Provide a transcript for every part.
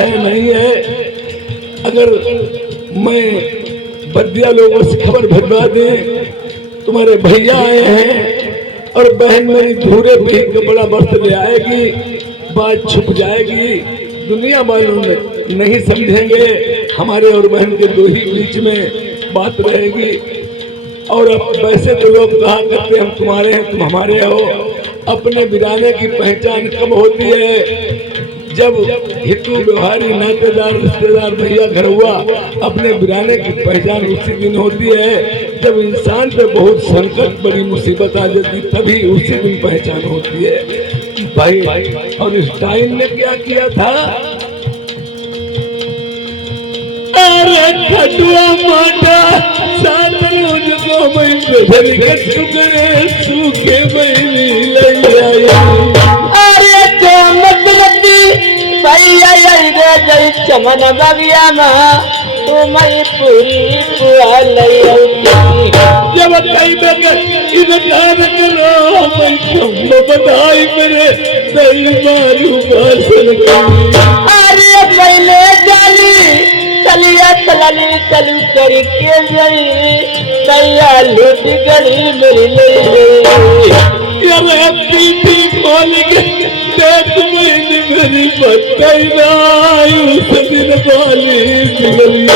है नहीं है। अगर मैं बदिया लोगों से खबर भिजवा दें तुम्हारे भैया आए हैं और बहन मेरी धूरे भी कपड़ा वस्त्र ले आएगी, बात छुप जाएगी, दुनिया वालों नहीं समझेंगे, हमारे और बहन के दो ही बीच में बात रहेगी। और अब वैसे तो लोग कहा करते हम तुम्हारे हैं तुम हमारे हो। अपने वीराने की पहचान कब होती है? जब हितू व्यवहारी नातेदार रिश्तेदार भैया घर हुआ। अपने वीराने की पहचान उसी दिन होती है जब इंसान पे बहुत संकट बड़ी मुसीबत आ जाती, तभी उसी दिन पहचान होती है भाई। और इस टाइम ने क्या किया था? अरे खटुआ माटा सातरोज को मैं बदल के टुकड़े सूखे मैंने ले आई। अरे जो मतलबी भैया रे जय चमन बगिया में तू मैं पूरी पुआ ले आई। जब कई बगे इनकार करो मैं तुम बधाई मेरे दई मारू भाषण की। अरे मैंने जाली चलिया चलनी चलू करके गई दैया लूट गई मेरी ले। यार पीठी खोल के देख मेरी बत्ती नाई उस दिन वाली निकली।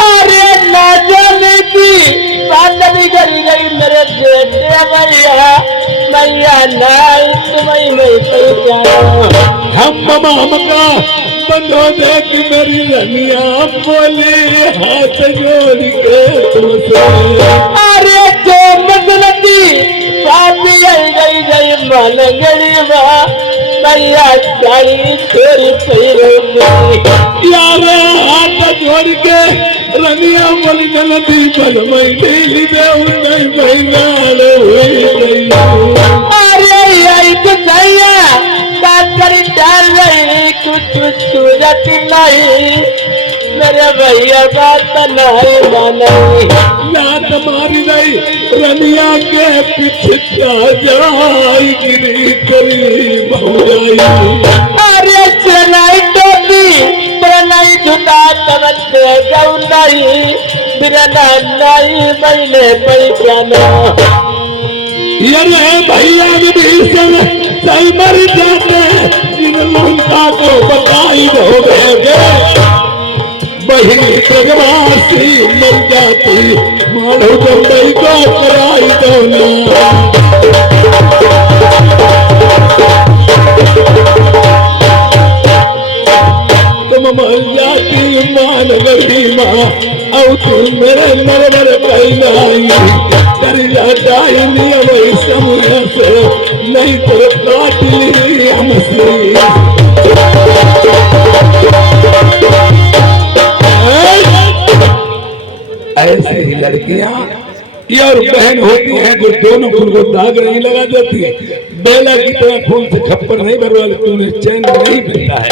अरे ना जाने की बात बिगड़ गई मेरे बेटे भैया मैया नाई तुम्हें मैं पहचाना। हम का बंधो देख मेरी रनिया बोली हाथ जोड़ के तुमसे। अरे जो मजलती पापी गई गई मन गरीबा मैया साड़ी छोरी पैरोगी। यार हाथ जोड़ के रनिया बोली नदी पर मैं ढीली नहीं महीना हुई। अरे यही तो भैया बात करी डाल रही कुछ सूरत नहीं मेरे भैया बात नहीं मानी। लात मारी नहीं रनिया के पीछे जाई गिरी करी बहुजाई। अरे चनाई टोपी प्रणय झुटा तमते गौ नहीं बिरना नहीं मैंने पहचाना। ये भैया विभीषण सही मर जाते इन लंका को बताई हो गए। वही प्रगवासी मर जाती मानो जम्बई को कराई दो ना। तुम मर जाती मान गई माँ और तुम मेरे नरवर कहलाई कर जाए नियम समूह से नहीं तो काट ली हमसे। ऐसे ही लड़कियां ये और बहन होती हैं जो दोनों खून को दाग नहीं लगा देती। बेला की तरह खून से खप्पर नहीं भरवा लेती, उन्हें चैन नहीं मिलता है।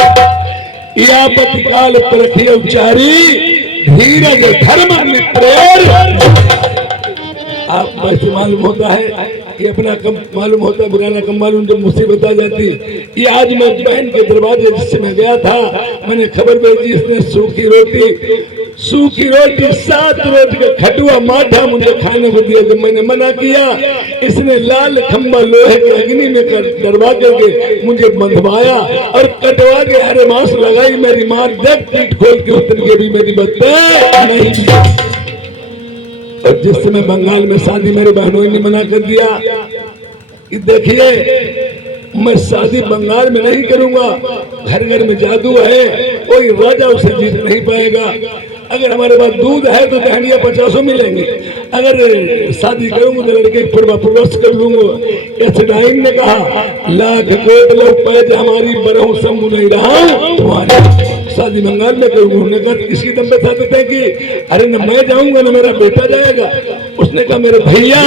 या पतिकाल परखी उच्चारी धीरज धर्म मित्र। आप वैसे मालूम होता है ये अपना कम मालूम होता है बुराना कम मालूम जब मुसीबत आ जाती। ये आज मैं बहन के दरवाजे जिससे मैं गया था मैंने खबर भेजी इसने सूखी रोटी 7 रोज का खटुआ माठा मुझे खाने को दिया। जब मैंने मना किया इसने लाल खंबा लोहे के अग्नि में कर दरवाजे के मुझे बंधवाया और कटवा के हरे मांस लगाई। मेरी मां जब पीठ खोल के उतर के भी मेरी बात नहीं। और जिस समय बंगाल में शादी मेरे बहनों ने मना कर दिया कि देखिए मैं शादी बंगाल में नहीं करूंगा, घर घर में जादू है, कोई राजा उसे जीत नहीं पाएगा। अगर हमारे पास दूध है तो दहनिया 50 मिलेंगे, अगर शादी करूंगा तो लड़के पूर्वाप्रवश कर लूंगा। एसडाइन ने कहा लाख कोट लोग पैज हमारी बरहू शंभु नहीं रहा तुम्हारी शादी बंगाल में करूंगा। उन्होंने कहा किसकी दम पे शादी तय की? अरे न मैं जाऊंगा न मेरा बेटा जाएगा। उसने कहा मेरे भैया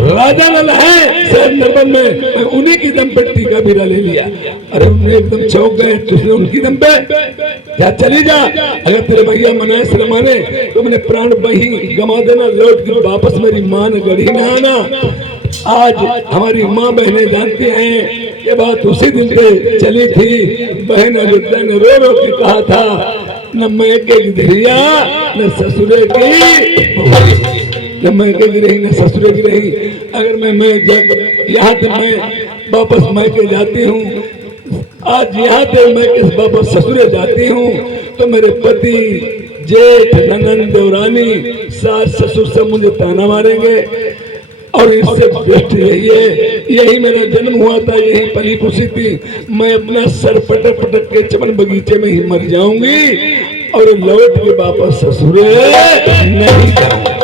राजा लाल है शहर नरबन में, मैं उन्हीं की दम पे टीका बीरा ले लिया। अरे उन्हें एकदम चौंक गए, तुझने उनकी दम पे क्या चली जा। अगर तेरे भैया मनाए श्रमाने तो मैंने प्राण बही गमा देना, लौट के वापस मेरी मां ने गढ़ी न आना। आज हमारी माँ बहनें जानती हैं ये बात उसी दिन पे चली थी। बहन अयोध्या ने रो रो के कहा था, न मैं के गिरिया न ससुरे की बहुरी, न मैं के गिरही न ससुरे की रही। अगर मैं यहाँ से मैं वापस मैं के जाती हूँ, आज यहाँ से मैं किस वापस ससुरे जाती हूँ, तो मेरे पति जेठ ननन देवरानी सास ससुर सब मुझे ताना मारेंगे। और इससे बेस्ट यही है, यही मेरा जन्म हुआ था, यही पली खुशी थी। मैं अपना सर पटक पटक के चमन बगीचे में ही मर जाऊंगी और लौट के वापस ससुरे नहीं जाऊंगी।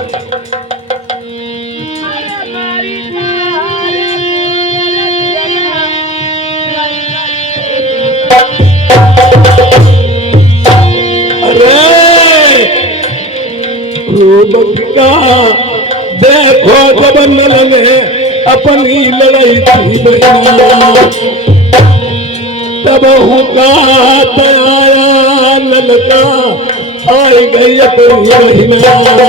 रोबत का देखो जब न लगे अपनी लड़ाई थी बहना, तब हुका तयाया ललका आई गई अपनी बहना।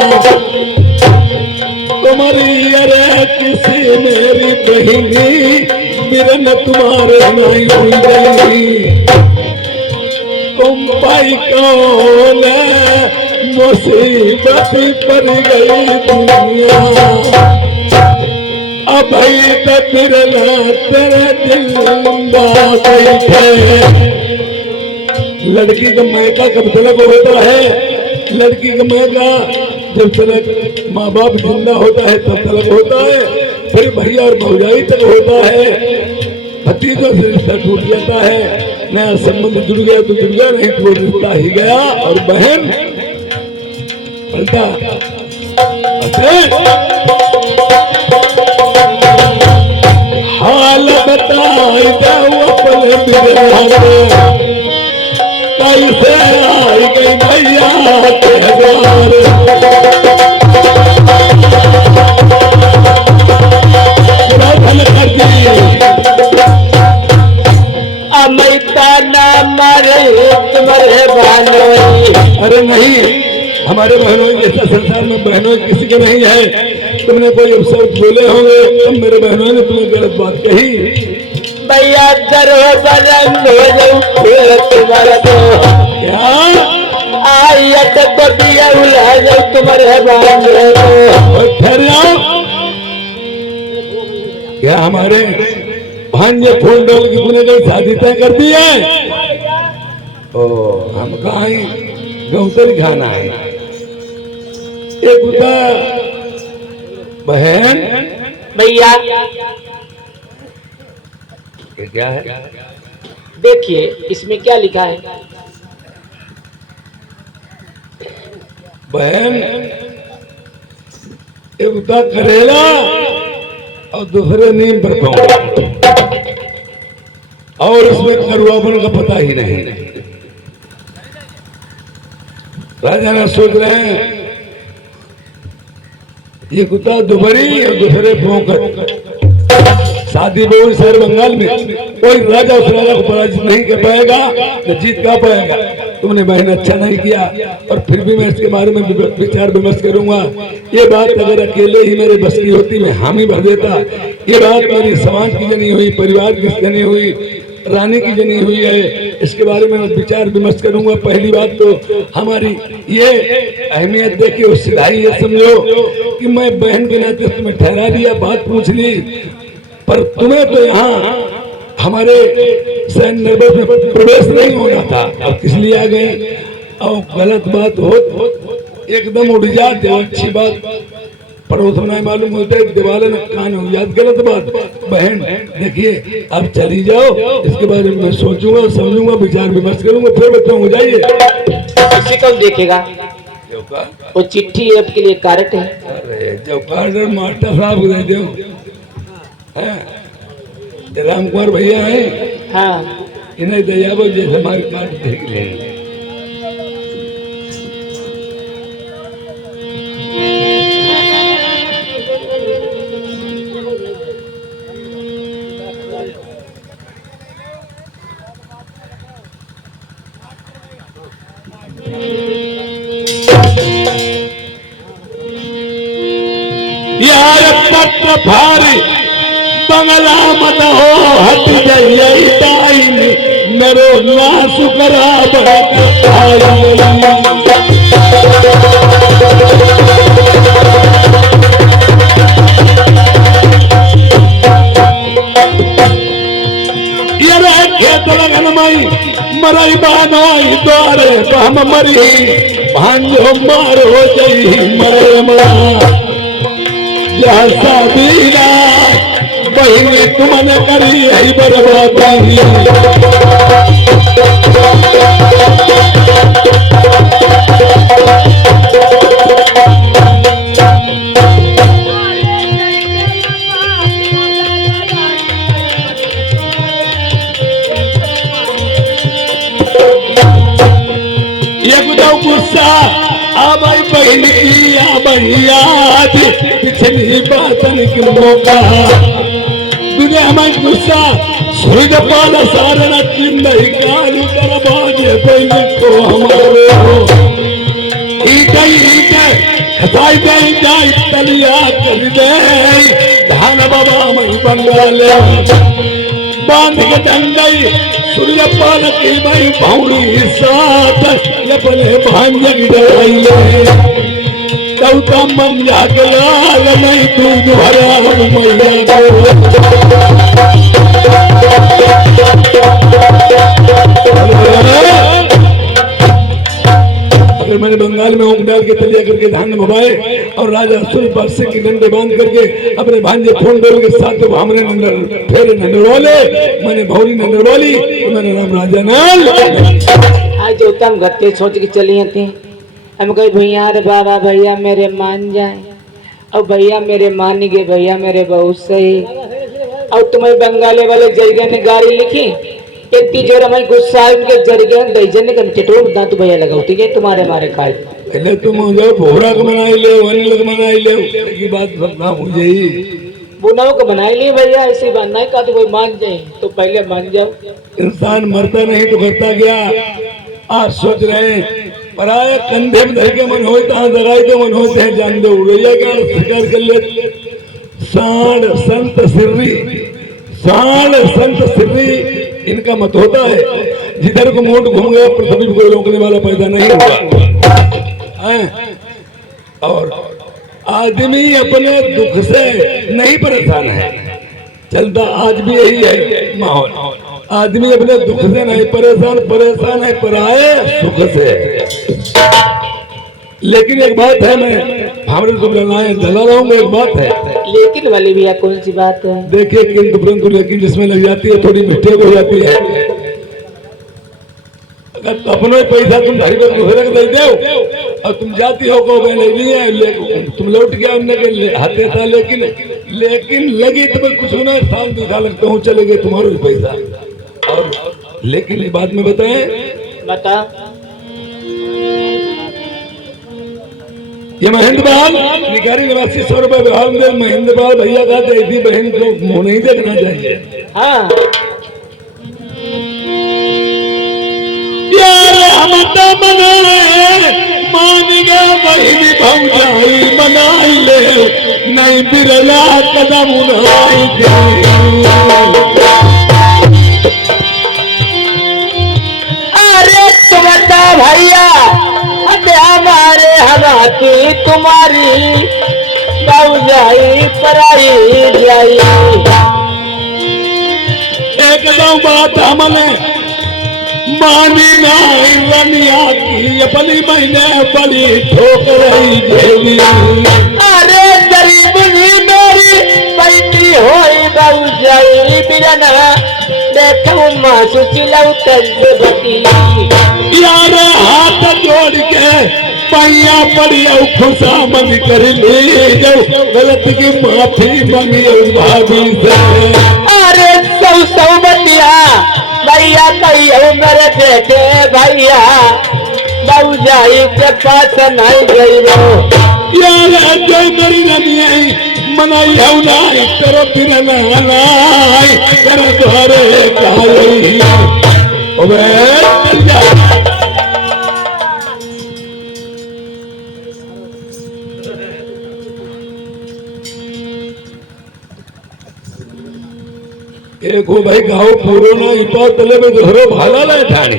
तुम्हारी अरे किसी मेरी बहिनी बिरन तुम्हारे नहीं हुई गई। तुम पाई कौन मुसीबत पर गई दुनिया, अब तेरे जिंदा बैठे। लड़की का मैका कब तलक होता है, लड़की का मैका जब तलक माँ बाप जिंदा होता है तब तलक होता है, फिर भैया और भौजाई तक होता है, भतीजों से रिश्ता टूट जाता है, नया संबंध जुड़ गया तो जुड़ गया, नहीं तो वो रिश्ता ही गया। और बहन पलटा हाल बताई जाओ अपने कैसे आई गई भैया के द्वार। अरे नहीं, हमारे बहनों जैसा संसार में बहनों किसी के नहीं है। तुमने कोई अवसर बोले होंगे, तुम मेरे बहनों ने तुम्हें गलत बात कही। भैया करो बरंग हो जाऊं तुम्हारा तो क्या आई तो दिया उला जाऊं तुम्हारे बांधे तो ठहर जाओ। क्या हमारे भांजे फूल डोल की तूने कोई शादी तय कर दी है? ओ हम कहा गौतरी खाना है। एक उदा बहन भैया ये क्या है? देखिए इसमें क्या लिखा है। बहन एक उदा करेला और दूसरे नीम पर पाऊंगा, और इसमें करुआपन का पता ही नहीं। राजा ने सोच रहे हैं ये कुत्ता दुबरी और दूसरे पोंकट। शादी बहु शहर बंगाल में कोई राजा उस राजा को पराजित नहीं कर पाएगा, न जीत का पाएगा। तुमने बहन अच्छा नहीं किया, और फिर भी मैं इसके बारे में विचार विमर्श करूंगा। ये बात अगर अकेले ही मेरे बस की होती मैं हामी भर देता। ये बात मेरी समाज की जनी हुई, परिवार की जनी हुई, रानी की जनी हुई है, इसके बारे में मैं विचार विमर्श करूंगा। पहली बात तो हमारी ये अहमियत देखिए उस सिधाई ये समझो कि मैं बहन के नाते तुम्हें ठहरा दिया, बात पूछ ली, पर तुम्हें तो यहाँ हमारे सैन्य नर्बस में प्रवेश नहीं होना था। अब किस लिए आ गई? और गलत बात हो एकदम उड़ जाते, अच्छी बात पड़ोस में मालूम होते दिवाले में कान हो जाते, गलत बात। बहन देखिए अब चली जाओ, इसके बारे में मैं सोचूंगा, समझूंगा, विचार विमर्श करूंगा, फिर बताऊंगा। जाइए। इसे कौन देखेगा? वो चिट्ठी आपके लिए कार्ड है। अरे जो कार्ड मास्टर साहब दे दो, राम कुमार भैया है, हाँ इन्हें दयाबो जैसे हमारे कार्ड देख लेंगे। यार पत्र भारी बंगला मत हो हट जाइए टाइम मेरो ना सुकरा खेत लगन मई मरई बानोई द्वारे हम मरी भांजो मारो जई मरे जैसा दीना बहिनी तुमने करी है बर्बादी गुस्सा आबाई बहन की आबैया पिछली बातन की मौका दुनिया में गुस्सा सूरज पाल सारे नहीं कालू दरवाजे पहले को हमारे हो खसाई दे जाए तलिया कर दे धान बाबा मई बंगाले बांध के डंडई सूर्य पाल की भाई भावड़ी साथ ये बने भांजन डराइले कौता मन जाके लाल नहीं दूध भरा मैया अगर मैंने बंगाल में ऊँग डाल के तलिया करके धान भवाए और राजा सुर बरसे के डंडे बांध करके अपने भांजे फोन डोल के साथ तो हमने फेरे नंदरवाले मैंने भौरी नंदरवाली तो मैंने राम राजा नाल आज जो तम गत्ते सोच के चली थी हम कहे भैया रे बाबा भैया मेरे मान जाए और भैया मेरे मान गए भैया मेरे बहुत सही और तुम्हें बंगाले वाले जरिए ने गाड़ी लिखी इतनी जोर हमें गुस्सा उनके जरिए दैजन ने चटोर दांत भैया लगाओ ठीक है तुम्हारे मारे खाए पहले तुम जो भोरा को बनाई ले वनील को बनाई ले की बात ना हो जाई बुनाओ को बनाई ली भैया ऐसी बात नहीं का तो कोई मान जाए तो पहले मान जाओ इंसान मरता नहीं तो करता क्या आज सोच रहे पराया कंधे में धर के मन हो दगाई तो मन होते हैं जान दे उड़ैया क्या शिकार कर ले सांड संत सिर्री इनका मत होता है जिधर को मोट घूम गया पृथ्वी को रोकने वाला पैदा नहीं हुआ और आदमी अपने दुख से नहीं परेशान है चलता आज भी यही है माहौल आदमी अपने दुख से नहीं परेशान है पराए सुख से लेकिन एक बात है मैं हमारे तुम जला रहा हूँ एक बात है लेकिन वाली भैया कौन सी बात है देखिए किंतु परंतु लेकिन जिसमें लग जाती है थोड़ी मिस्टेक हो जाती है अगर अपना पैसा तुम ढाई बार दूसरे को दे दो और तुम जाती हो को मैं नहीं है तुम लौट गया उनके हाथे था लेकिन लगी तुम्हें कुछ होना साल 2 साल लगता हूँ चले गए तुम्हारा भी पैसा और लेकिन ये बात में बताएं बता ये महेंद्र बाल निकारी निवासी 100 रुपए व्यवहार में महेंद्र बाल भैया का ऐसी बहन को मुंह नहीं देखना चाहिए हाँ यार हम तो मनाए मान गया बहनी भौजाई मनाई ले नहीं बिरला कदम उड़ाई अरे तुम भैया हमारे हमारी तुम्हारी भौजाई पराई जाई एकदम बात हमने मानी नहीं रनिया की अपनी महीने बड़ी ठोकरई झेली अरे गरीब ही मेरी बैठी होई भौजाई बिरना देखूं मासु चिलाऊ तंज बती यार हाथ जोड़ के पैया पड़ी खुशा मन कर ले जाओ गलत की माफी मांगी भाभी से अरे सौ बतिया भैया कहियो मेरे बेटे भैया भौजाई के पास नहीं गई यार जो मेरी रनिया मनाई हूं ना तेरा बिन नाई तेरा द्वारे काई ओबे चल जा देखो भाई गाँव पूरो ना इपाव तले में दोहरो भाला लाए ठाणे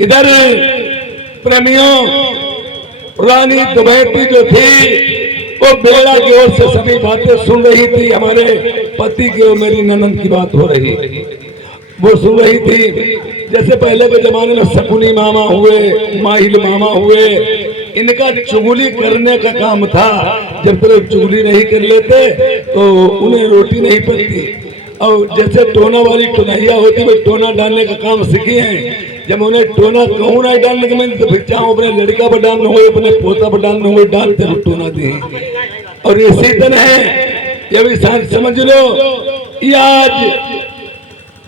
इधर प्रेमियों रानी दुबैती जो थी वो बेड़ा की ओर से सभी बातें सुन रही थी। हमारे पति की और मेरी ननद की बात हो रही, वो सुन रही थी। जैसे पहले के जमाने में शकुनी मामा हुए, माहिल मामा हुए, इनका चुगली करने का काम था। जब तक चुगली नहीं कर लेते तो उन्हें रोटी नहीं पकती। और जैसे टोना वाली टोनैया होती, वो टोना डालने का काम सीखी हैं। जब उन्हें टोना कहूँ ना डालने के मैंने तो फिर चाहो अपने लड़का पर डालना हो, अपने पोता पर डालना हो, डालते हो टोना दी। और इसी तरह है ये भी समझ लो, ये आज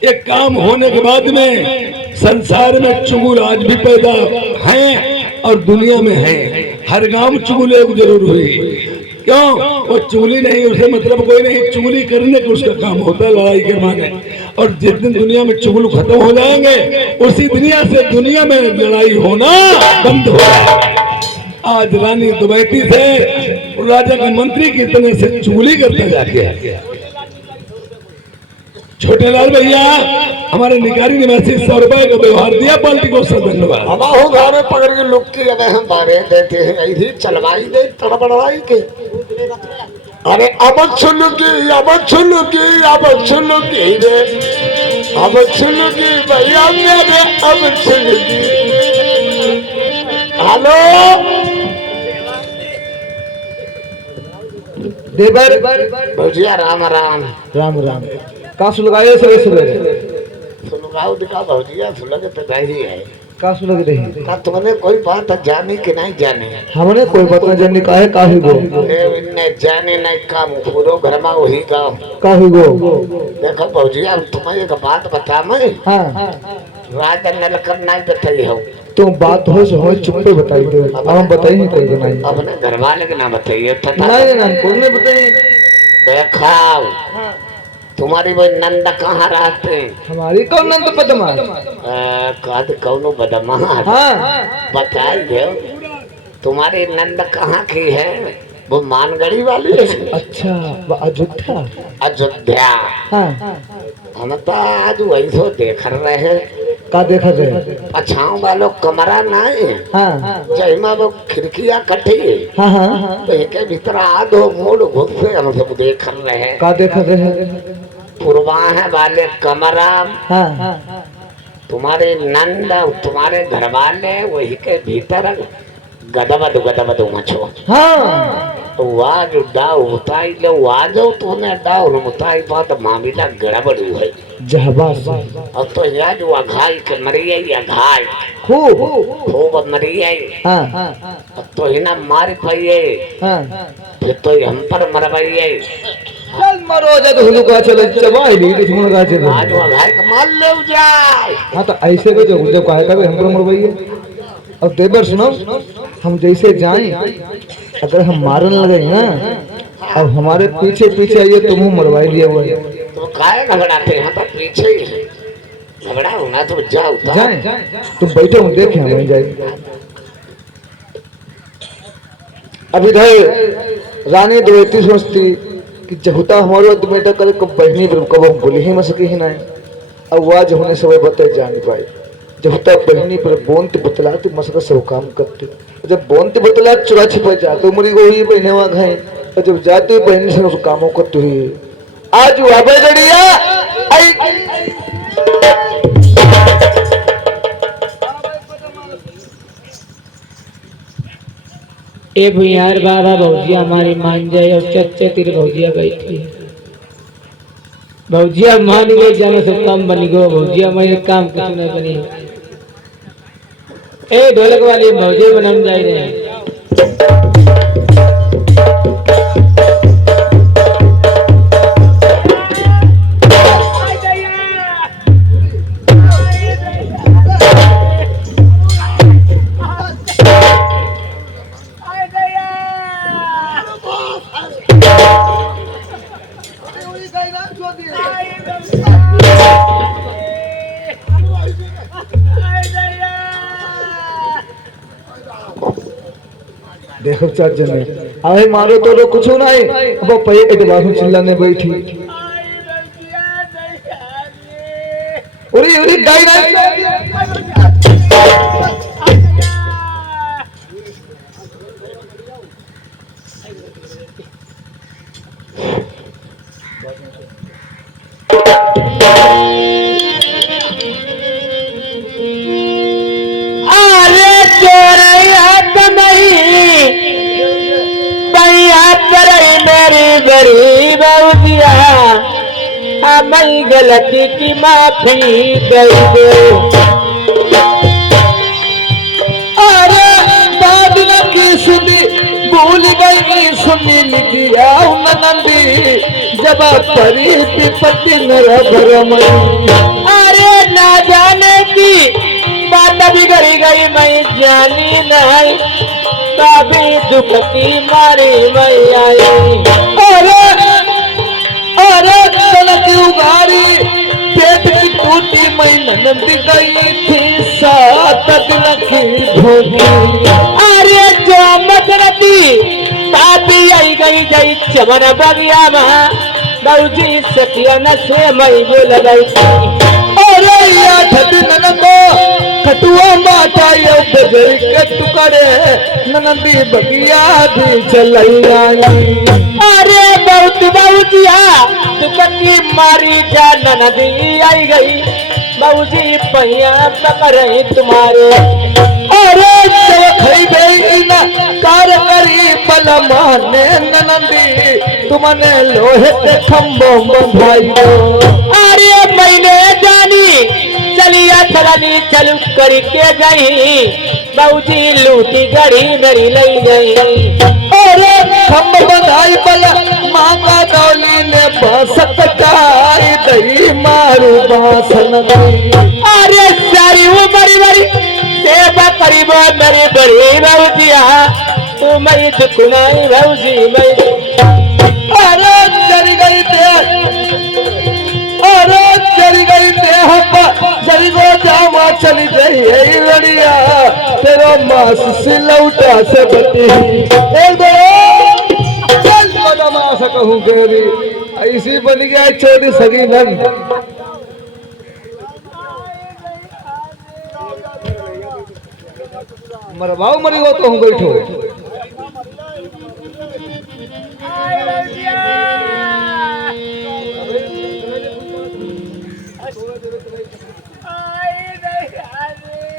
एक काम होने के बाद में संसार में चुगल आज भी पैदा हैं और दुनिया में है। हर गांव में चुगल एक जरूर हुई। क्यों? वो चुगली नहीं, उसे मतलब कोई नहीं, चुगली करने का उसका काम होता है, लड़ाई करवाने। और जिस दिन दुनिया में चुगल खत्म हो जाएंगे उसी दुनिया में लड़ाई होना बंद हो जाएगा। आज रानी दुबैती से राजा के मंत्री की तरह से चुगली करते जाके। छोटे लाल भैया हमारे निकारी निवासी 100 रुपए का व्यवहार दिया, पार्टी को सब धन्यवाद। हमारे घर में पकड़ के लुक की अबे हम बारे देते हैं, ऐसी चलवाई दे तड़बड़ाई के। अरे अब सुलुकी रे, अब सुलुकी भैया मेरे, अब सुलुकी। हेलो देवर भौजिया, राम राम। राम राम। का सुलगाए सवेरे सवेरे? सुलगाओ दिखा भौजिया, सुलग तो नहीं है। का सुलग रही? का तुमने कोई बात जानी कि नहीं जाने? हमने कोई बात न जानी। काहे काहे गो? इन्ने जाने नहीं काम पूरो घर में वही काम। काहे गो? देखो भौजिया, तुम्हें एक बात बता मैं। हाँ राजा नलकर नहीं बताई हो। तो बात हो सो हो चुप पे बताई दो। अब हम बताई नहीं कोई नहीं। अपने घर वाले के ना बताइए। नहीं ना कोई नहीं बताई। देखाओ तुम्हारी वो नंद कहाँ रहते? हमारी कौन नंद पदमा? कद कौनो बदमा। हाँ बताई दो तुम्हारी नंद कहाँ की है? वो मानगढ़ी वाली है। अच्छा वो अयोध्या। अयोध्या। हाँ हम तो आज वैसो देख रहे हैं। का देखा रहे? पछाओ वालों कमरा नहीं, हाँ जहिमा वो खिड़कियाँ कटी, हाँ हाँ तो एक भीतर आधो मूड घुस से हम सब देख रहे हैं। का देखा रहे? पूर्वाह वाले कमरा हाँ तुम्हारे नंद तुम्हारे घर वाले वही के भीतर गदबद मचो। हाँ तो वाज डाव उताई लो, वाजो तूने डाव उताई बात मामला गड़बड़ है। जहबास अब तो याद वो घाई के मरी है या घाई खूब मरी है। हाँ अब तो हिना मार पाइए, हाँ फिर तो हम पर मरवाइए। चल मरो जा तो हुलू का चले चबाई ली दुश्मन का चले। आज वो घाई के मार ले जाए। हाँ तो ऐसे को जो जब कहा हम पर मरवाइए। अब देवर सुनो, हम जैसे जाएं अगर हम मारने लगे ना, अब हमारे पीछे पीछे आइए तुम मरवाई लिया हुआ है। तो काहे घबराते हैं? तो पीछे ही है, घबरा होना तो जाओ जाए तुम बैठो हम देखें हम जाए। अब इधर रानी द्रौपदी सोचती कि जहुता हमारो बेटा करे कब बहनी कब हम बोली ही मत सके ही ना। अब वाज होने समय बता जा नहीं पाए। जहुता बहनी पर बोनती बतलाती मसका सब काम करती। जब बोनती बतला चुरा छिपा जाते मरी को ही बहने वहां गए। और जब जाती बहनी से उस कामों करती हुई आज वाबे गड़िया ए भैयार बाबा भौजिया हमारी मान जाए और चच्चे तेरे भौजिया बैठी है। भौजिया मान गए जाने से काम बनी गो। भौजिया मेरे काम कुछ नहीं बनी। ए ढोलक वाली भौजी बनम जाए रहे। देखो चार जने अरे मारो तो कुछ नहीं, अब पे एडवांस चिल्लाने बैठी। उरी उरी डाई अरे चोरे याद नहीं भैया करे मेरी गरीब औजिया, हमें गलती की माफी दे दो। अरे दादी की सुनी भूल गई सुनी लिखिया नंदी जब परी विपत्ति नरभरमई। अरे ना जाने की बात बिगड़ी गई मैं जानी नहीं, तभी दुख की मारी मैं आई। अरे तलक उगारी पेट की टूटी मैं नंदी गई थी 7 दिन की धोनी। अरे जो मदरती ताती आई गई जई चमन बगिया में बऊजी सखिया न से मैं बोल गई। अरे या दिन को खटुआ माता ये बजरी के टुकड़े नंदी बगिया भी चलाई आई। अरे बहुत बऊजिया दुख की मारी जा नदी आई गई, बऊजी पहिया पकड़े तुम्हारे। अरे खई गई ना कार करी पल माने नंदी तुमने लोहे के खम्भों बंधाई। अरे मैंने जानी चलिया चलनी चलू करके गई, बऊजी लूटी गड़ी मेरी ले गई। अरे खम्भ बंधाई पल माँ का डोली ने बांस कटाई दई मारू बांस नदी। अरे सारी वो बड़ी बड़ी सेवा करीब मेरी बड़ी बऊजिया, तू मैं दुखनाई बऊजी मैं। अरे चल गई अरे चल गई चली गो जामा चली गई लड़िया तेरा मास सिलौटा से बटी। एक दो चल बदमाश कहूँ गेरी ऐसी बन गया चोरी सगी नन। मरवाओ मरी हो तो हूँ बैठो।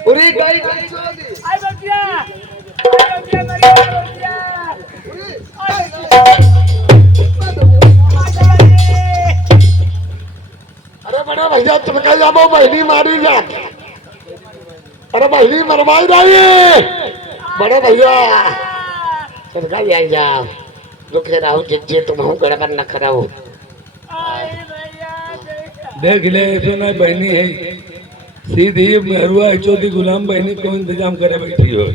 उरी गाई अरे बड़े भैया तुम कह जाओ बहनी मारी जा। अरे बहनी मरवाई रही बड़े भैया तुम कह जाए जाओ रुके रहो जिज्जे तुम हूँ गड़बड़ न कराओ। देख ले सुना बहनी है सीधी मरुआ चौथी गुलाम बहनी को इंतजाम करे बैठी हो।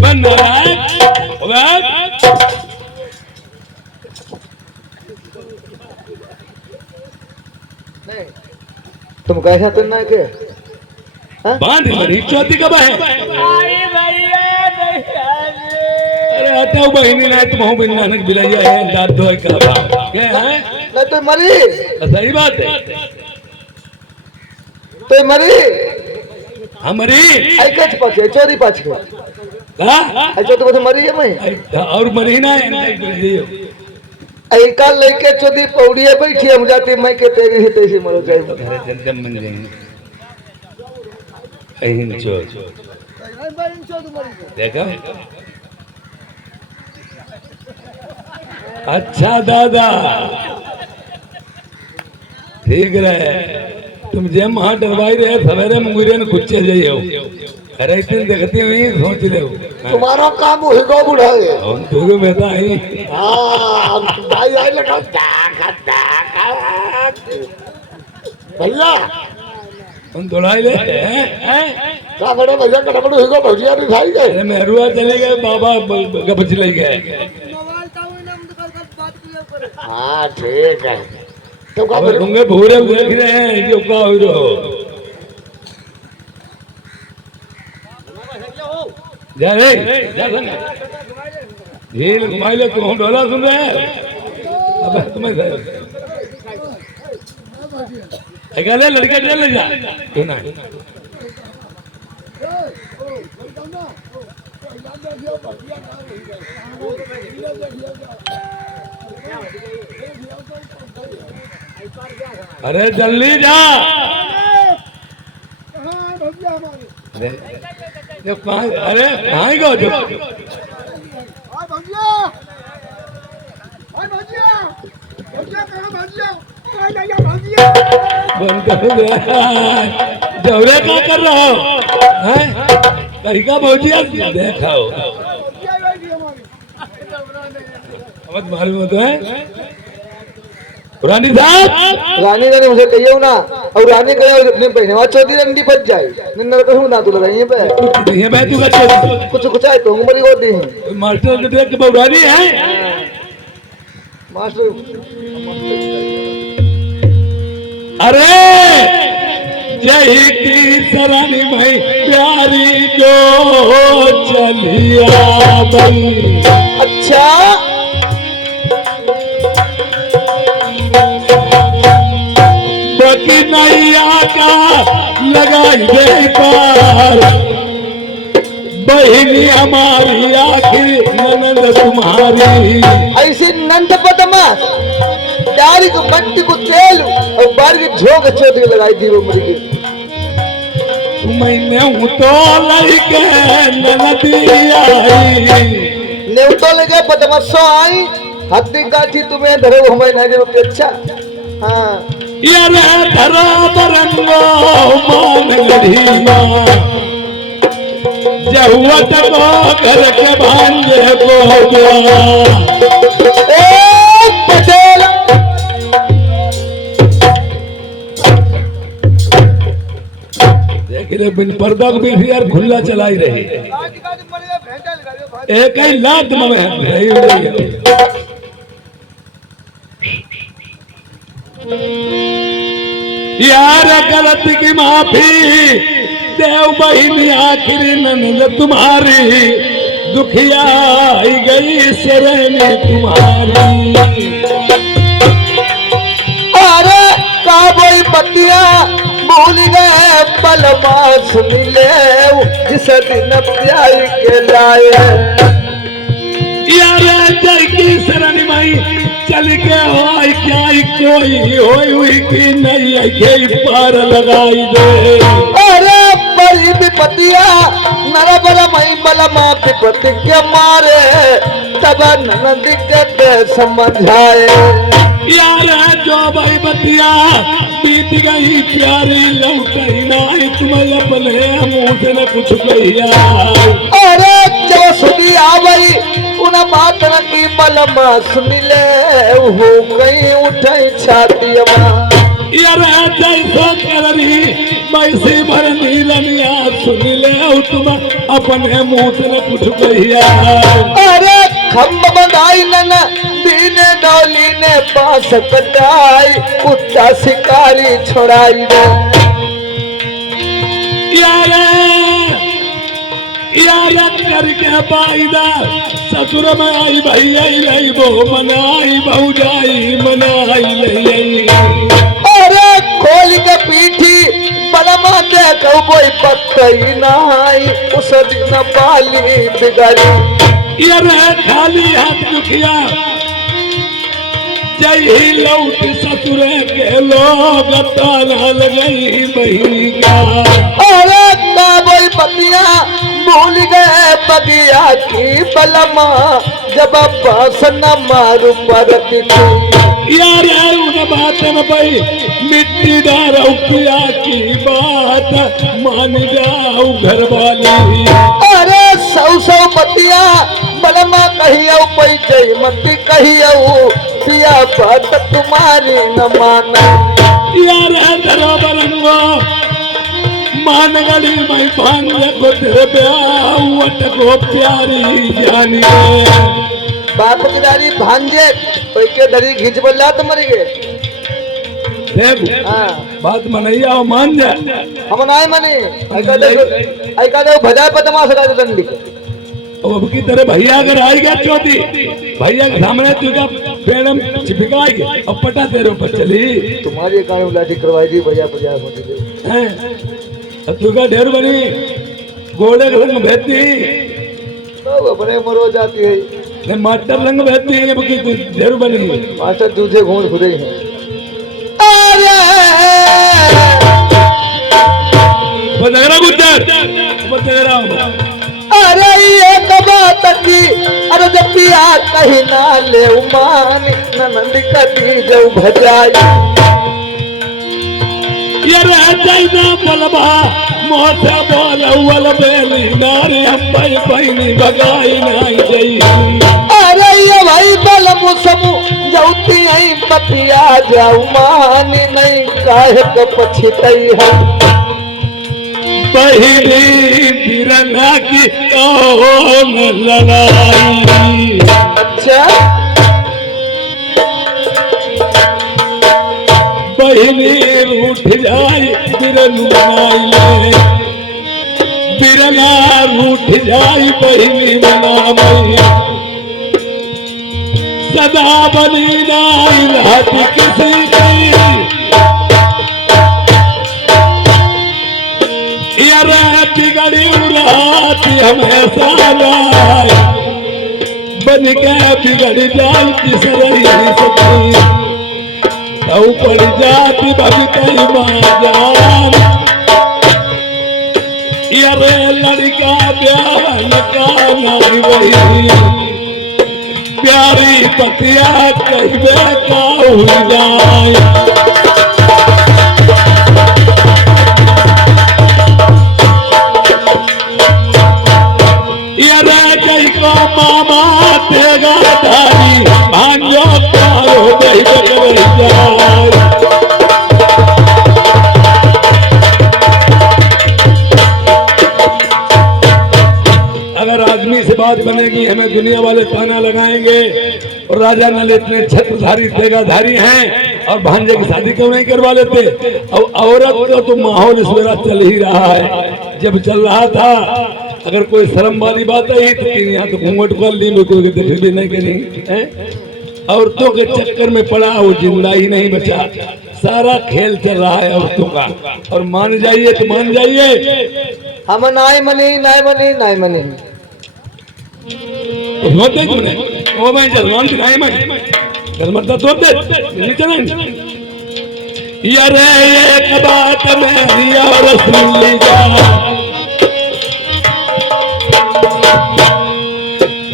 बंद तुम कैसा करना के बांध मरी चौथी कब है? अरे आते हो बहनी ना तुम हो बिन नानक बिलैया है दाद दो का क्या है ना तो मरी सही बात है तो मरी हमारी आई कच पाछे चोरी पाछे आई तो तो मरी है मैं और मरी ना है आई का लेके चोरी पौड़िए बैठी हम जाती मैं के तेरी है तैसे मरो जाए जन्म बन जाएंगे अहिन चोर देखा। अच्छा दादा ठीक रहे तुम जेम वहां डरवाई रहे सवेरे मंगुरिया ने कुछ जाइए अरे इतने देखती हुई सोच ले तुम्हारा काम हुई गो बुढ़ाए हम तो बेटा आई भाई आई लगा भैया हम दौड़ाई ले क्या बड़े भैया गड़बड़ हुई गो भैया नहीं खाई गए। अरे मेहरुआ चले गए बाबा गपच ले गए। हाँ ठीक है तो अब तुमने भूरे देख रहे हैं जो का हो रहो जा रे जा संग झील घुमाई ले तुम डोला सुन रहे हैं अब तुम्हें अगले लड़के चल जा तू ना अरे जल्दी जा अरे ये कहाँ अरे कहाँ गो जो बंद कर जवरे क्या कर रहा हो हैं कहीं का भौजिया देखाओ समझ मालूम होता है रानी साहब रानी रानी मुझे कहियो ना और रानी कहियो अपने बहनवा चौथी रंडी बच जाए निन्नर कहूं ना तू लगाइए पे कुछ नहीं है मैं तू का कुछ आए तो उम्र को दी है मास्टर ने देख के बहुरानी है मास्टर अरे जय की सरानी भाई प्यारी जो चलिया बई अच्छा बाकी नैया का लगाई दे पार बहिनी हमारी आखिर ननद तुम्हारी ऐसी नंद बदमाश डारी को मट्टी को तेल और बार की झोंक चोटी लगाई थी वो मरी की मैंने हूँ तो लड़के ननदी आई नेवतो लगे बदमाशो आई हत्ती काठी तुम्हें धरे वो हमारे नाजे में अच्छा हाँ यार धरा बरंगो मान गढ़ी माँ जहुवत को घर के भांजे को पटेल देख रहे बिन पर्दा को भी यार खुला चलाई रही एक ही लात में रही हुई यार गलती की माफी देव बहिनी आखिरी ननद तुम्हारी दुखिया आई गई शरणी तुम्हारी अरे काबोई पतिया भूल गए पलमा सुन ले जिस दिन प्यार के लाए यार जय की शरणी माई चल के होई क्या कोई होई हुई की नहीं है पार लगाई दे अरे बड़ी विपतिया नर बल मई बल माँ विपत्ति के मारे तब ननद के समझाए यार जो भाई बतिया बीत गई प्यारी लौट ही ना तुम्हें अपने मुंह से न कुछ कहिया अरे जब सुनी आ गई उन बात न की बलमा सुन ले हो कहीं उठे छाती यार जैसा कर रही वैसे भर नीलनिया सुन ले तुम अपने मुंह से न कुछ कहिया अरे खम्ब बंधाई नन दीने डोली ने पास कटाई कुत्ता शिकारी छोड़ाई रे यार करके पाईदा ससुर में आई भैया लई बो मनाई बहु जाई मनाई लई अरे खोल के पीठी बलमा दे कोई पत्तई नहाई उस दिन पाली बिगड़ी यार खाली हाथ दुखिया जय ही लौट ससुर के लोग ताला लगई बही का अरे काबोई पतिया भूल गए बगिया की बलमा जब पास न मारू परती यार उन बात न भाई मिट्टी दार पिया की बात मान जाओ घर वाली अरे सौ पतिया बलमा कहियो पैसे मती कहियो पिया बात तुम्हारी न माना यार धरो बलंगो मान गली मैं भांगे को तेरे ब्याह को प्यारी जानी बाप की दारी भांजे के दरी खींच बोला तो मरी गए देख हाँ बात मनैया और मान जा हम नाय मनी ऐका दे भजा पतमा सका दंडी और अब की तरह भैया अगर आई गया चौथी भैया के सामने तुझा पेड़ में चिपकाएगी और पटा तेरे ऊपर चली तुम्हारी गाड़ी उलाटी करवाई दी भैया भैया होती हैं अब तुझा ढेर बनी घोड़े के रंग बहती तो अपने मरो जाती है ने मास्टर रंग बहती है अब की तू ढेर बनी मास्टर दूसरे घूम खुदे ही है बदगरा गुज्जर बदगरा अरे ये बात की अरे जब पिया कहीं ना ले उमान नंद कटी जो भजाई ये रह जाई ना बलबा मोसे बोल वल बेली नारी हम भाई बहनी भगाई नहीं गई अरे ये भाई बल मुसमु जौती आई बतिया जाऊ मान नहीं काहे को पछितई है बहनी तिरंगा की कौन लड़ाई अच्छा बहनी रूठ जाए बिरना रूठ जाए बहनी मनामई सदा बनी नाई रात किसी की बिगड़ी उड़ाती हमेशा लाए बन के बिगड़ जाई किस रही सकी तो पड़ जाती भगतई माजान यारे लड़का ब्याह का नारी वही प्यारी पतिया कहबे का हुई जाए मामा तेगा धारी भांजो तारो गई बगल जाए अगर आदमी से बात बनेगी हमें दुनिया वाले ताना लगाएंगे और राजा नल इतने छत्रधारी तेगाधारी हैं और भांजे की शादी क्यों नहीं करवा लेते। और औरत का तो माहौल इस वेला चल ही रहा है, जब चल रहा था अगर कोई शर्म वाली बात आई तो यहाँ तो घूंघट खोल ली में कोई देख भी नहीं करी। औरतों के चक्कर में पड़ा वो जिंदा ही नहीं बचा। सारा खेल चल रहा है औरतों का। और मान जाइए तो मान जाइए, हम नाय मनी नाय मनी नाय मनी तो होते तुमने वो मैं जलमान दिखाई मैं जलमरता तो दे नीचे नहीं। यार एक बात मेरी और सुन लीजिए,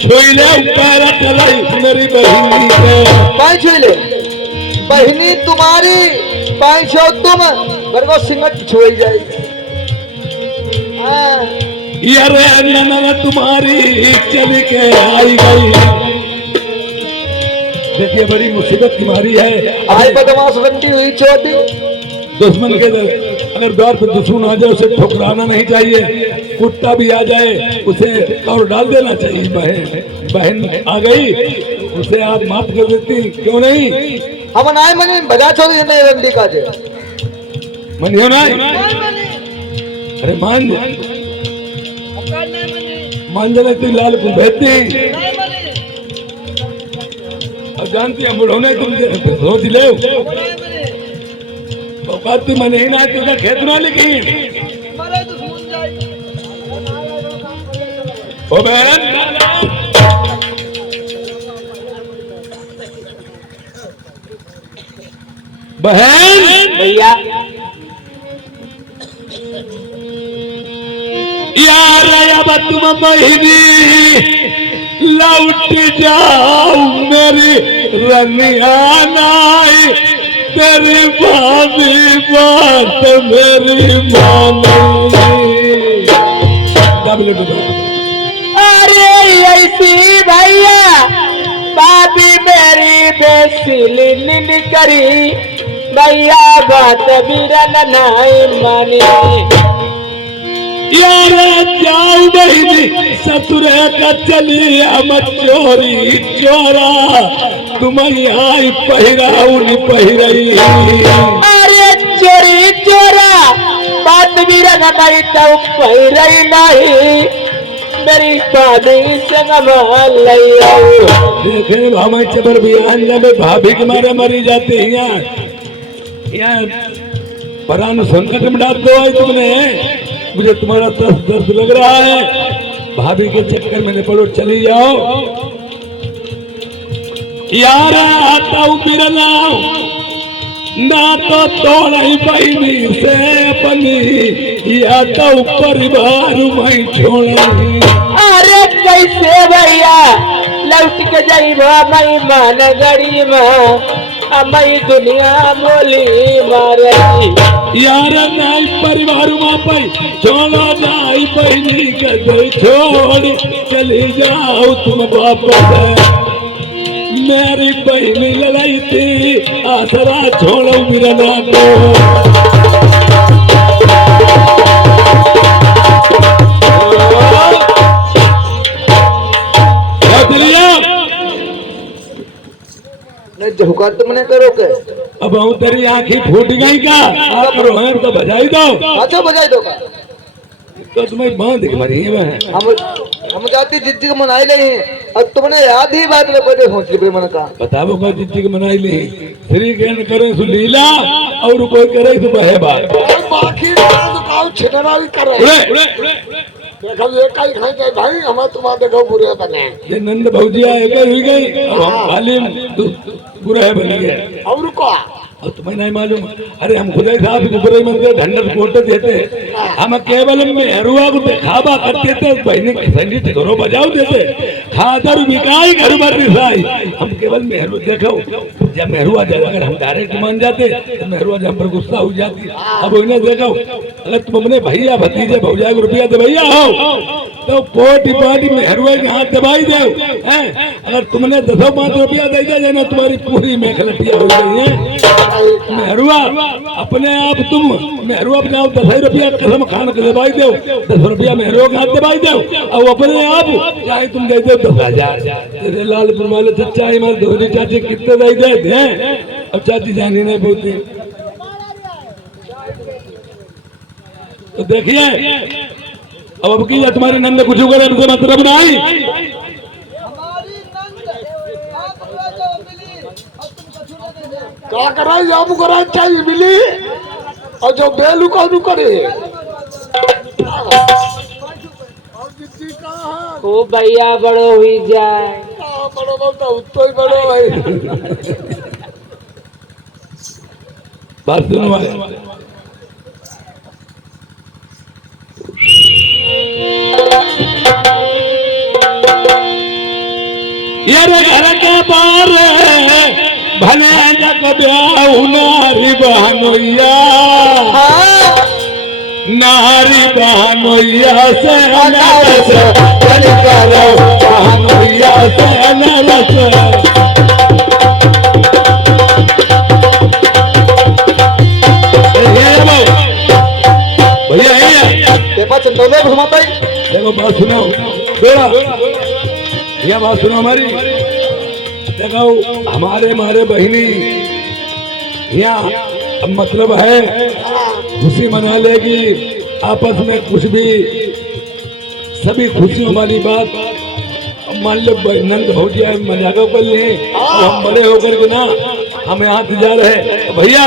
छुईले ऊपर चलाई मेरी बहनी के पाई छुईले बहनी तुम्हारी पाई छो तुम बरगो सिंगट छुई जाएगी। यार नन्ना तुम्हारी चल के आई गई। देखिए बड़ी मुसीबत तुम्हारी है। आई बदमाश बनती हुई छोटी दुश्मन के अगर द्वार पर दुश्मन आ जाए उसे ठुकराना नहीं चाहिए। कुत्ता भी आ जाए उसे और डाल देना चाहिए। बहन आ गई उसे आप माफ कर देती क्यों नहीं। हम नाय मनी बजा छोड़ी नहीं रंडी का जे मनियो ना। अरे मान जाने तू लाल को भेजती और जानती है बुढ़ोने तुम सोच ले औकात मैंने ही ना तुझा खेत ना लिखी। ओ बहन बहन भैया यार अब तुम बहिनी लौट जाओ मेरी रनिया नाई तेरी भाभी बात मेरी मानी। अरे ऐसी भैया भाभी मेरी बेसिली निन करी भैया बात बिरन नहीं मानी। यार जाओ बहिनी ससुरे का चली हम चोरी चोरा तुम आई पहिराउन पहिरई। अरे चोरी चोरा बात बिरन नहीं तो पहिरई नहीं मेरी पानी संगम लइयो देखे भाव चबर बिहान जब भाभी के मारे मरी जाते हैं यहाँ परान संकट में डाल दो है तुमने। मुझे तुम्हारा दर्द लग रहा है, भाभी के चक्कर में न पड़ो, चली जाओ। यार आता हूँ बिरला ना तो तोड़ई बहनी से अपनी, या तो परिवार में छोड़ी। अरे कैसे भैया लौट के जाइबा मई मान गड़ी में मई दुनिया बोली मारई। यार नाई परिवार में पाई छोड़ो नाई बहनी के छोड़ चली जाओ तुम वापस। मेरी बहनी लड़ाई थी आसरा छोड़ो बिरना को। झुका तुमने करो के अब हूँ तेरी आंखी फूट गई का करो है तो बजाई दो। अच्छा बजाई दो का तो तुम्हें बांध के मरी है। हम जाती जिद्दी को मनाई नहीं अब तुमने याद ही बात में पहले सोच ली मन का बताओ का जिद्दी को मनाई ली श्री कहन करे सु लीला और कोई करे तो बहे बात बाकी काम छिटना भी करे। देखो ये कई खाई के भाई हम तुम्हारे देखो बुरे बने। ये नंद भौजिया एक हुई गई अब हम खाली बुरे बन गए और को और तुम्हें नहीं मालूम। अरे हम खुदा साहब ऊपर मंदिर ढंडर कोट देते हम केवल मेहरुआ को दिखावा करते थे बहने संगीत घरों बजाओ देते खादर बिकाई घर पर रिसाई। हम केवल मेहरू देखो जब मेहरुआ जाए अगर हम डायरेक्ट मान जाते तो मेहरुआ जब पर गुस्सा हो जाती। अब उन्हें देखो अगर तुम अपने भैया भतीजे भौजा को रुपया दे भैया हो तो पोटी पाटी मेहरुआ के हाथ दबाई दे। अगर तुमने 10-5 रुपया दे दिया ना तुम्हारी पूरी मेखलटिया हो गई है। मेहरुआ अपने आप तुम मेहरुआ अपने आप 10 रुपया कसम खान के दबाई दो 10 रुपया मेहरुआ के हाथ दबाई दो और अपने आप चाहे तुम दे दो 10,000। तेरे लालपुर वाले सच्चा ही मार धोनी चाची कितने दे दे अब चाची जानी नहीं बोलती। तो देखिए अब की तुम्हारी नंद कुछ करे मतलब नहीं। क्या करा जाम करा चाहिए मिली और जो बेलू का करे। खूब भैया बड़ो हुई जाए बड़ो बोलता उत्तो ही बड़ो भाई। बात सुनो भाई ये घर के बार भले जग ब्याह नारी बहनोइया नारी बहनोइया से अनरस चल करो बहनोइया से अनरस। देखो बात सुनो बेड़ा यह बात सुनो हमारी। देखो हमारे बहनी यहाँ अब मतलब है खुशी मना लेगी आपस में कुछ भी सभी खुशियों वाली बात। मान लो नंद भौजिया मजाक कर ले हम बड़े होकर के ना हम यहाँ से जा रहे भैया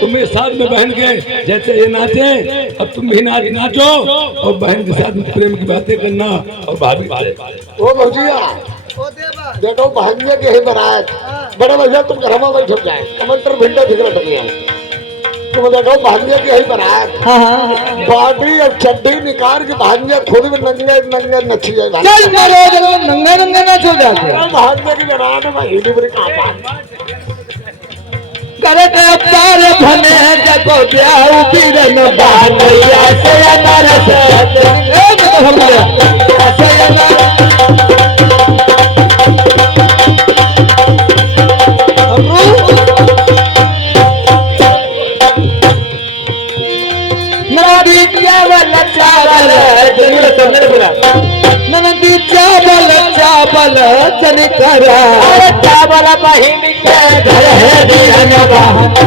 तुम मेरे साथ में बहन के जैसे ये नाचे अब तुम भी नाचो और बहन के साथ में प्रेम की बातें करना और भाभी ओ भौजिया देखो भांजे के ही बारात बड़े भैया तुम घर में बैठ जाए टमाटर भिंडा फिक्र टकिया तुम देखो भांजे के ही बारात बाटी और चड्डी निकाल के भांजे खुद में नंगे नंगे नची जाए। चल नंगे नंगे नाच हो जाते भांजे की जनान में हिली बुरी कापा करत अवतार भने जको ब्याह बिरन बानैया से अनरस नदी चावल चावल नदी चावल चावल चल करा चावल बहिन के घर है बिरन बहन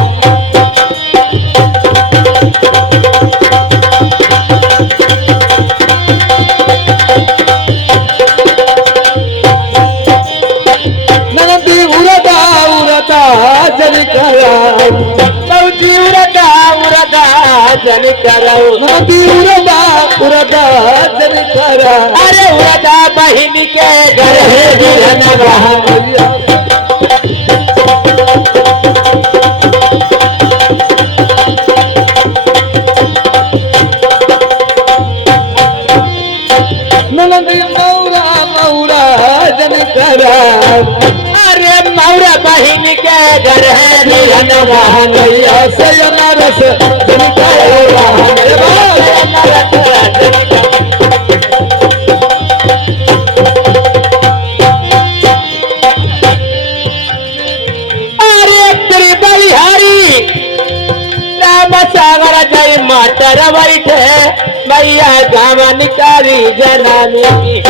करा बौजी उरदा उरदा जन करो नदी उरदा उरदा जन करा अरे उरदा बहिन के घर है बिरन नदी मौरा मौरा जन करा अरे मौरा बहिन के घर है बिरन नैया से अनारस जन करा अरे तेरी बलिहारी राम सागर जय मातर बैठे मैया जामन कारी जनानी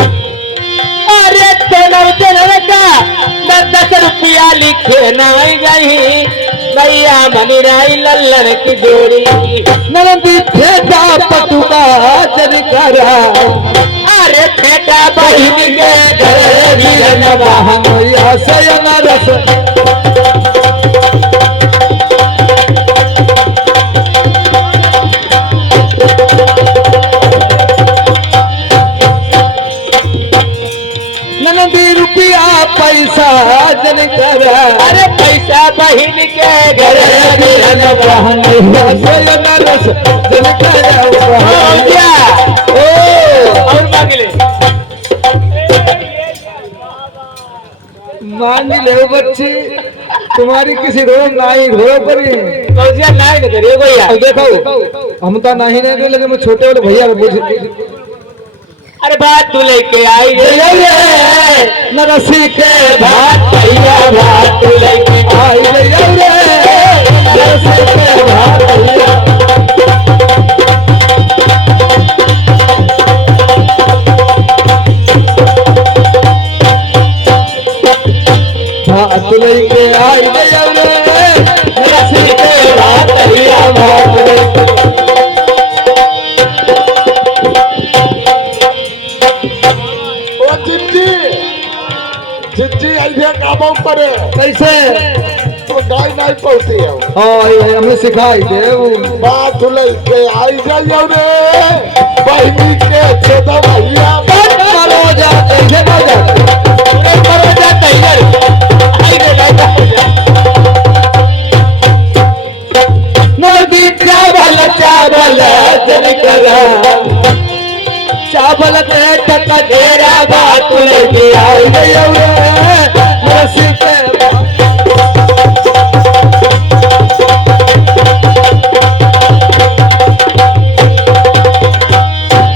अरे तेनव का 10 रुपया लिखे नहीं गई मैया मनी राई लल्लन की जोड़ी नदी फेटा पटुका जन करा अरे बेटा बहिन के घर बिरन नैया से अनारस नदी रुपया पैसा जन करा अरे पैसा बहिन के घर बिरन नैया से अनारस जन हो गया ओ और मांग ले मान ले बच्चे तुम्हारी किसी रो नाई घोड़ो पर ही कौन सा नाय करे भैया अब देखो हम तो नहीं नहीं लेकिन मैं छोटे वाले भैया को बुझ अरे बात तू लेके आई रे नरसी के बात भैया बात तू लेके आई रे नरसी के भात भैया भात लेके आई रे नरसी के बात भैया बात ओ जिज्जी जिज्जी ऐसे कामों करे कैसे तो गाय नहीं पड़ती है हाँ हमें सिखाई दे बात लेके आई जाइयो रे बहनी के छेदा भैया मरो जा कैसे मर जा पूरे करो जा तैयार आई रे लाइट नदी चावल चावल जन करा चावल के टका तेरा बात तू लेके आई गयो रे नरसी के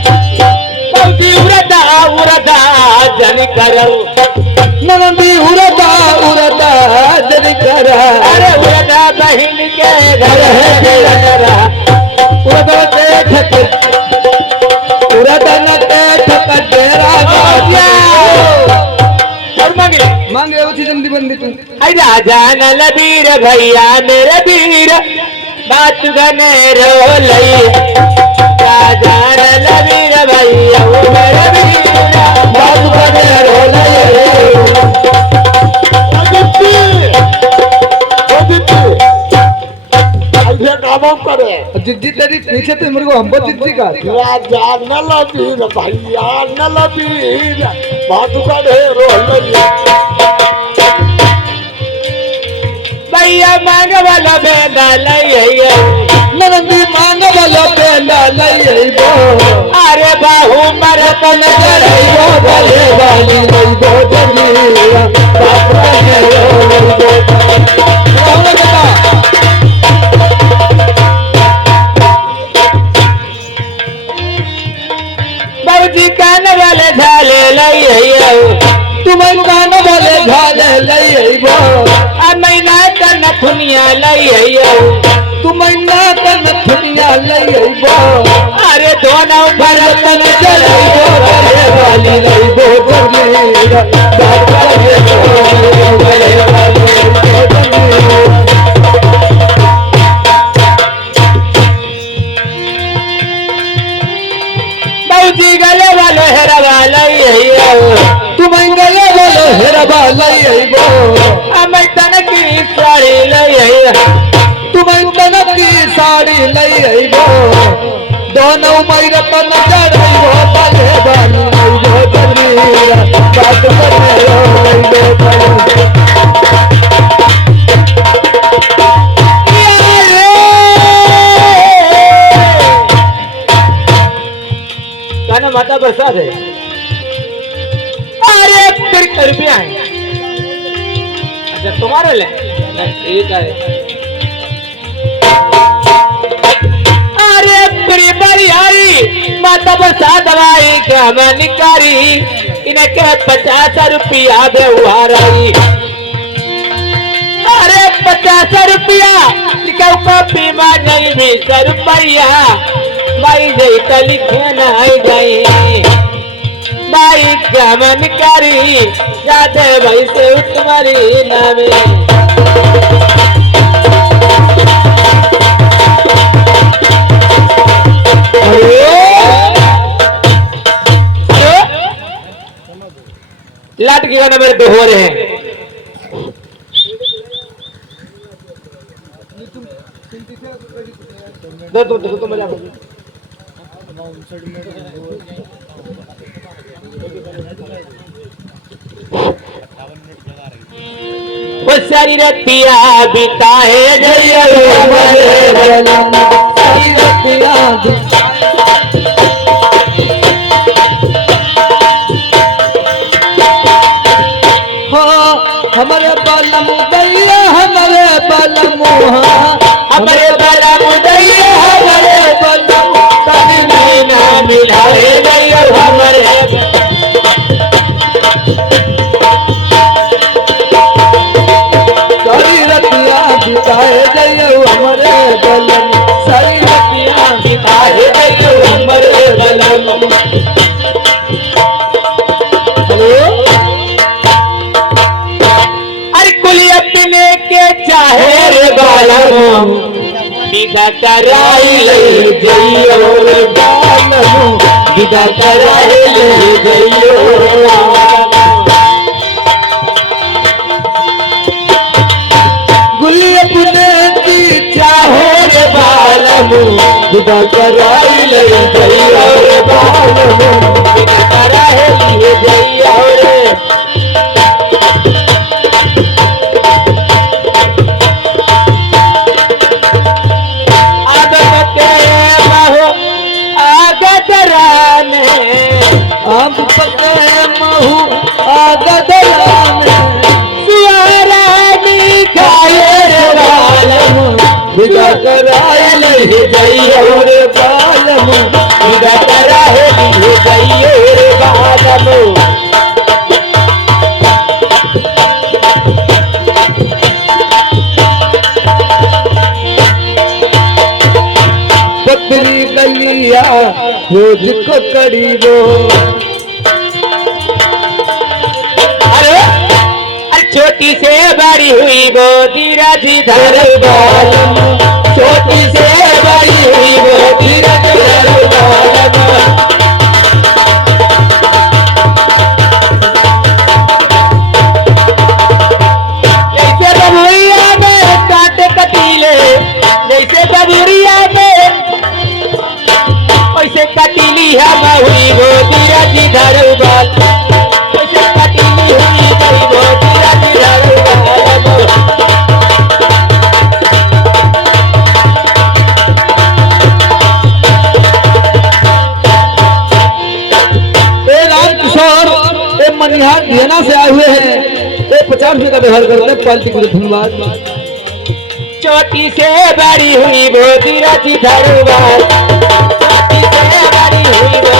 बौजी उरदा उरदा जन करो नदी उरदा उरदा जन करा अरे उरदा बहिन के घर है बिरन उरदा के ठक उरदा न के ठक डेरा और मांग ले मांगे वो चीज जल्दी बंदी तू आई राजा नलबीर भैया मेरे वीर बात गने रो लई राजा नलबीर भैया वो मेरे वीर बात गने रो लई ओ जिज्जी ऐसे कामों करे जिद्दी तेरी पीछे तो मेरे को हम पर जिद्दी का राजा नलबीर भैया नलबीर बात करे रो भैया मांग वाला बेदा लई नदी मांग वाला पेंडा लई बो अरे बाहू मरत नजर बो भले वाली लई बो जलिया बाप रे लई बो कौन बेटा बाबूजी कान वाले झाले लई तुम्हें कान वाले झाले लई बो मैना कन खुनिया लई तुम्हें ना कन दुनिया लई बो अरे दोनों भरत नजर भले वाली लई बो जलिया बाप रे भले वाली लई बो जलिया बाबूजी गले वाले हेरवा लई तुम्हें गले वाले हेरबा लई बो मैं तन की साड़ी लई आइबो दोनों मैर तन चढ़ाइबो भले बानी आइबो जमीरा बात करे आइबो गाना माता बरसात है। अरे तेरे क्या रुपया है? अच्छा तुम्हारे ले ठीक है। अरे प्री बरियारी माता बरसात दवाई क्या मैं निकारी इन्हें के 50 रुपया व्यवहार आई। अरे 50 रुपया लिखा कॉपी में नहीं 20 रुपया भाई जय तो लिखे नहीं गई भाई गमन करी जाते भाई से तुम्हारी नामे। लाट की गाना मेरे दो हो रहे हैं। तो मजा वो सारी रतिया बिता है जय सारी रतिया हो हमारे बालम दैया हमारे बालम हमारे बला मुदैया हमारे बलम कभी नहीं ना मिलाए नहीं हमारे सारी रतिया बिताए जइयो हमारे बालम सारी रतिया बिताए गयो हमारे बलम। अरे कुली अपने के चाहे रे बालम विदा कराई ले जइयो रे बालम विदा कराई ले जइयो। गुली अपने की चाहे रे बालम विदा कराई ले जइयो रे बालम विदा कराई ले जइयो रे। अब पके महू आगदलाने सुहारानी खाए रे बालम विदा कराई ले जइयो रे बालम विदा कराए ले जइयो रे बालम। पतली गलिया रोज को करीबो अरे छोटी से बड़ी हुई गोदी राजी धर बालम छोटी से बड़ी हुई गोदी राजी धर बालम। जैसे बबुरिया में काटे कटीले जैसे बबुरिया में वैसे कटीली है मैं हुई गोदी राजी धर बाल वैसे कटीली हुई गई गोदी राजी धर बाल। ए रामकिशोर ए मनिहार ढेना से आए हुए हैं ए 50 रुपए का व्यवहार करते हैं पालती को धन्यवाद। चोटी से बड़ी हुई गोदी राजी धर बाल चोटी से बड़ी हुई वो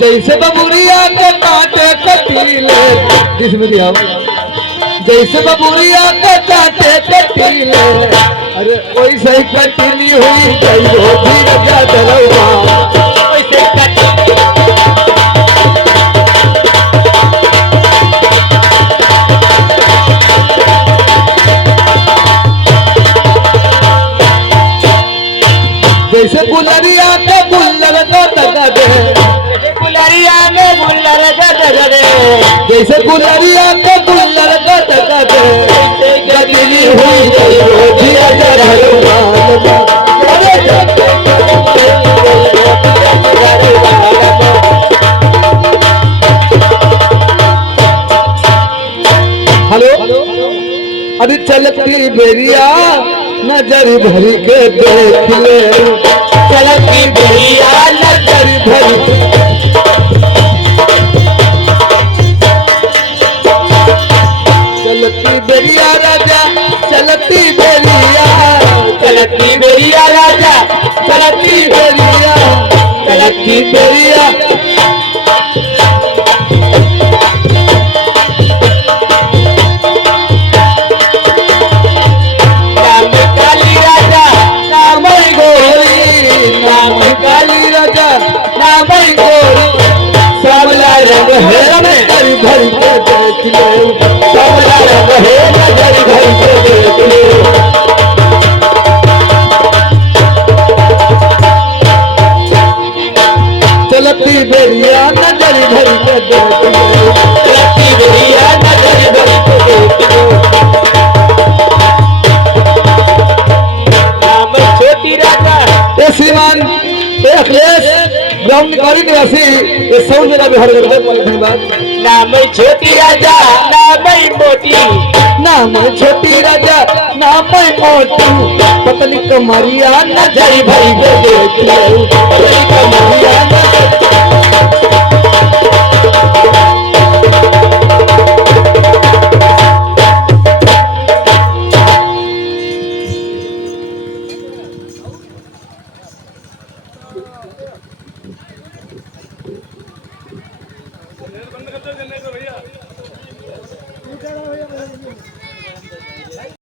जैसे बबुरिया के काटे कटीले जिसमें दिया जैसे बबुरिया के काटे कटीले अरे वैसे ही कटीली हुई गई होती क्या डरवा वैसे कटीली जैसे गुलरिया के गुल्लर का दे गुलरिया में गुल्लर गद गदे जैसे गुलरिया के गुल्लर का हुई जिया जरा मालवा हेलो अरे चलती बेरिया नजर भर के देख ले चलती बेरिया नजर भर चलती बेरिया राजा चलती बेरिया चलती बेरिया राजा चलती बेरिया चलती बेरिया भर के देख ले सावला रंग है नजर भर के देख ले चलती बेरिया नजर भर के देख ले चलती बेरिया नजर भर के देख ले नाम छोटी राजा ए श्रीमान ए अखिलेश ग्राउंड निकाली निवासी ये साउंड मेरा बिहार कर दे धन्यवाद नाम छोटी राजा नाम मोटी नाम छोटी राजा नाम मोटी पतली कमरिया नजर भर के देख ले पतली कमरिया भैया